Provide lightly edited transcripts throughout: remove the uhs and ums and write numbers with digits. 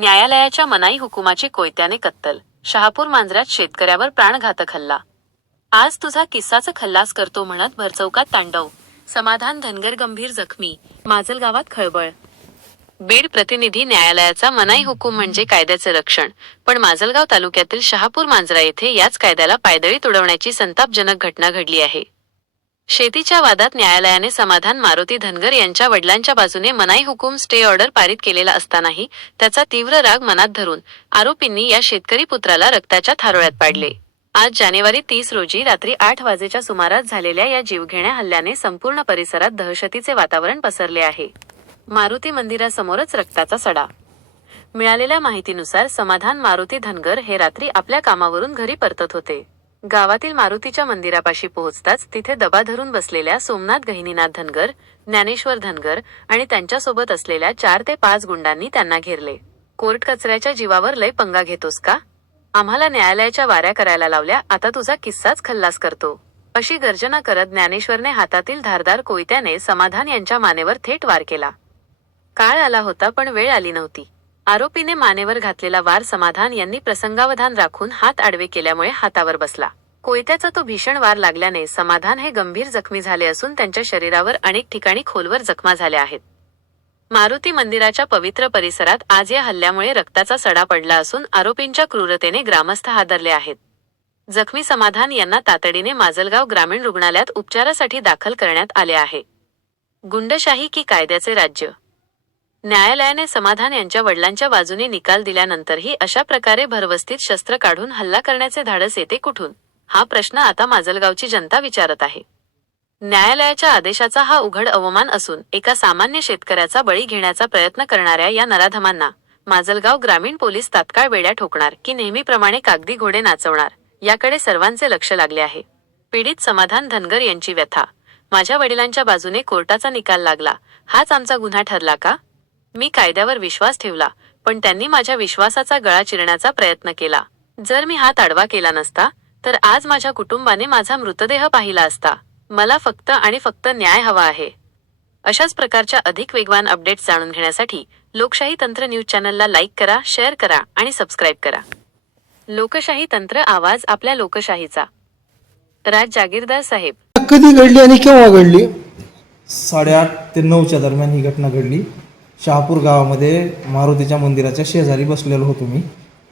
न्यायालयाच्या मनाई हुकुमाची कोयत्याने कत्तल. शहापूर मांजऱ्यात शेतकऱ्यावर प्राणघातक हल्ला. आज तुझा किस्साच खल्लास करतो म्हणत भरचौकात तांडव. समाधान धनगर गंभीर जखमी. माजलगावात खळबळ. बीड प्रतिनिधी न्यायालयाचा मनाई हुकूम म्हणजे कायद्याचे रक्षण, पण माजलगाव तालुक्यातील शहापूर मांजरा येथे याच कायद्याला पायदळी तुडवण्याची संतापजनक घटना घडली आहे. शेतीच्या वादात न्यायालयाने समाधान मारुती धनगर यांच्या वडिलांच्या बाजूने मनाई हुकूम स्टे ऑर्डर पारित केलेला असतानाही त्याचा तीव्र राग मनात धरून आरोपींनी या शेतकरी पुत्राला रक्ताच्या थारोळ्यात पाडले. आज जानेवारी 30 रोजी रात्री 8 वाजेच्या सुमारास झालेल्या या जीवघेण्या हल्ल्याने संपूर्ण परिसरात दहशतीचे वातावरण पसरले आहे. मारुती मंदिरासमोरच रक्ताचा सडा. मिळालेल्या माहितीनुसार समाधान मारुती धनगर हे रात्री आपल्या कामावरून घरी परतत होते. गावातील मारुतीच्या मंदिरापाशी पोहोचताच तिथे दबा धरून बसलेल्या सोमनाथ गहिनीनाथ धनगर, ज्ञानेश्वर धनगर आणि त्यांच्यासोबत असलेल्या 4 ते 5 गुंडांनी त्यांना घेरले. कोर्ट कचऱ्याच्या जीवावर लय पंगा घेतोस का? आम्हाला न्यायालयाच्या वाऱ्या करायला लावल्या, आता तुझा किस्साच खल्लास करतो, अशी गर्जना करत ज्ञानेश्वरने हातातील धारदार कोयत्याने समाधान यांच्या मानेवर थेट वार केला. काळ आला होता पण वेळ आली नव्हती. आरोपीने मानेवर घातलेला वार समाधान यांनी प्रसंगावधान राखून हात आडवे केल्यामुळे हातावर बसला. कोयत्याचा तो भीषण वार लागल्याने समाधान हे गंभीर जखमी झाले असून त्यांच्या शरीरावर अनेक ठिकाणी खोलवर जखमा झाल्या आहेत. मारुती मंदिराच्या पवित्र परिसरात आज या हल्ल्यामुळे रक्ताचा सडा पडला असून आरोपींच्या क्रूरतेने ग्रामस्थ हादरले आहेत. जखमी समाधान यांना तातडीने माजलगाव ग्रामीण रुग्णालयात उपचारासाठी दाखल करण्यात आले आहे. गुंडशाही की कायद्याचे राज्य? न्यायालयाने समाधान यांच्या वडिलांच्या बाजूने निकाल दिल्यानंतरही अशा प्रकारे भरवस्तीत शस्त्र काढून हल्ला करण्याचे धाडस येते कुठून, हा प्रश्न आता माजलगावची जनता विचारत आहे. न्यायालयाच्या आदेशाचा हा उघड अवमान असून एका सामान्य शेतकऱ्याचा बळी घेण्याचा प्रयत्न करणाऱ्या या नराधमांना माजलगाव ग्रामीण पोलीस तात्काळ बेड्या ठोकणार की नेहमीप्रमाणे कागदी घोडे नाचवणार, याकडे सर्वांचे लक्ष लागले आहे. पीडित समाधान धनगर यांची व्यथा. माझ्या वडिलांच्या बाजूने कोर्टाचा निकाल लागला, हाच आमचा गुन्हा ठरला का? मी कायद्यावर विश्वास ठेवला, पण त्यांनी माझ्या विश्वासाचा गळा चिरण्याचा प्रयत्न केला. जर मी हात आडवा केला नसता तर आज माझ्या कुटुंबाने माझा मृतदेह पाहिला असता. मला फक्त आणि फक्त न्याय हवा आहे. अशाच प्रकारच्या अधिक वेगवान अपडेट्स जाणून घेण्यासाठी लोकशाही तंत्र न्यूज चॅनलला लाईक करा, शेअर करा आणि सबस्क्राईब करा. लोकशाही तंत्र, आवाज आपल्या लोकशाहीचा. राज जागीरदार साहेब. कधी घडली आणि केव्हा घडली? 8:30 ते 9च्या दरम्यान ही घटना घडली. शहापूर गावामध्ये मारुतीच्या मंदिराच्या शेजारी बसलेलो होतो मी,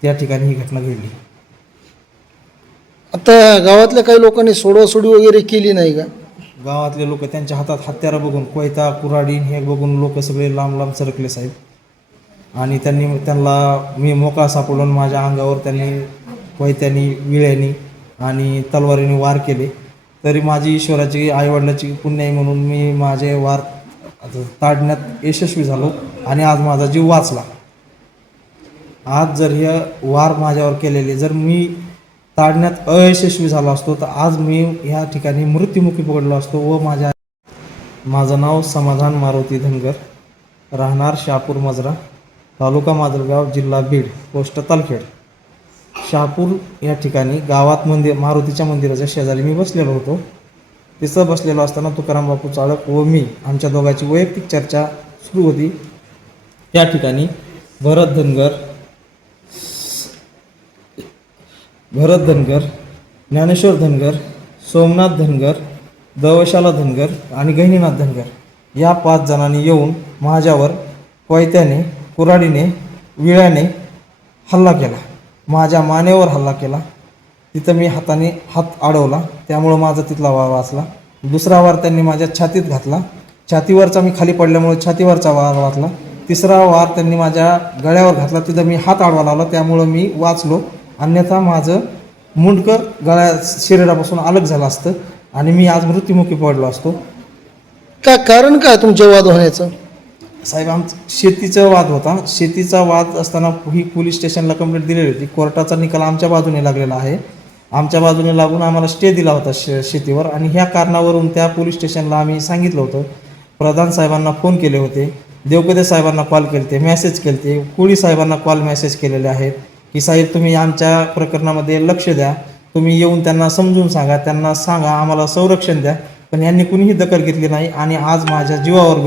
त्या ठिकाणी ही घटना घडली. आता गावातल्या काही लोकांनी सोडवासोडी वगैरे केली नाही का? गावातले लोक त्यांच्या हातात हत्यारं बघून, कोयता कुऱ्हाडी हे बघून लोक सगळे लांब लांब सरकले साहेब. आणि त्यांना मी मोका सापडून माझ्या अंगावर त्यांनी कोयत्यानी, विळ्यानी आणि तलवारीने वार केले. तरी माझी ईश्वराची, आईवडिलाची पुण्याई म्हणून मी माझे वार ताडण्यात यशस्वी झालो आणि आज माझा जीव वाचला. आज जर हे वार माझ्यावर केलेले जर मी ताडण्यात अयशस्वी झालो असतो तर आज मी ह्या ठिकाणी मृत्युमुखी पडलो असतो. व माझं नाव समाधान मारुती धनगर, राहणार शहापूर मजरा, तालुका माजलगाव, जिल्हा बीड, पोस्ट तालखेड. शहापूर या ठिकाणी गावात मारुतीच्या मंदिराच्या शेजारी मी बसलेलो होतो. तिथं बसलेलो असताना तुकाराम बापू चाळक व मी, आमच्या दोघांची वैयक्तिक चर्चा सुरू होती. त्या ठिकाणी भरत धनगर, ज्ञानेश्वर धनगर, सोमनाथ धनगर, दवशाला धनगर आणि गहिनीनाथ धनगर या 5 जणांनी येऊन माझ्यावर कोयत्याने, कुऱ्हाडीने, विळ्याने हल्ला केला. माझ्या मानेवर हल्ला केला. तिथं मी हाताने हात अडवला, त्यामुळं माझा तिथला वार वाचला. दुसरा वार त्यांनी माझ्या छातीत घातला. छातीवरचा मी खाली पडल्यामुळे छातीवरचा वार वाचला. तिसरा वार त्यांनी माझ्या गळ्यावर घातला, तिथं मी हात आडवा लावला, त्यामुळं मी वाचलो. अन्यथा माझं मुंडकं शरीरापासून अलग झालं असतं आणि मी आज मृत्युमुखी पडलो असतो. का कारण काय तुमच्या वाद होण्याचं? साहेब, आमचा शेतीचा वाद होता. शेतीचा वाद असताना ही पोलीस स्टेशनला कंप्लेंट दिलेली होती. कोर्टाचा निकाल आमच्या बाजूने लागलेला आहे. आमच्या बाजूने लागून आम्हाला स्टे दिला होता शेतीवर आणि ह्या कारणावरून त्या पोलीस स्टेशनला आम्ही सांगितलं होतं. प्रधान साहेबांना फोन केले होते, देवकते साहेबांना कॉल केले ते, मेसेज केले ते, कोळी साहेबांना कॉल मेसेज केलेले आहेत की साहेब तुम्ही आमच्या प्रकरणामध्ये लक्ष द्या, तुम्ही येऊन त्यांना समजून सांगा, त्यांना सांगा आम्हाला संरक्षण द्या. पण यांनी कुणीही दखल घेतली नाही आणि आज माझ्या जीवावर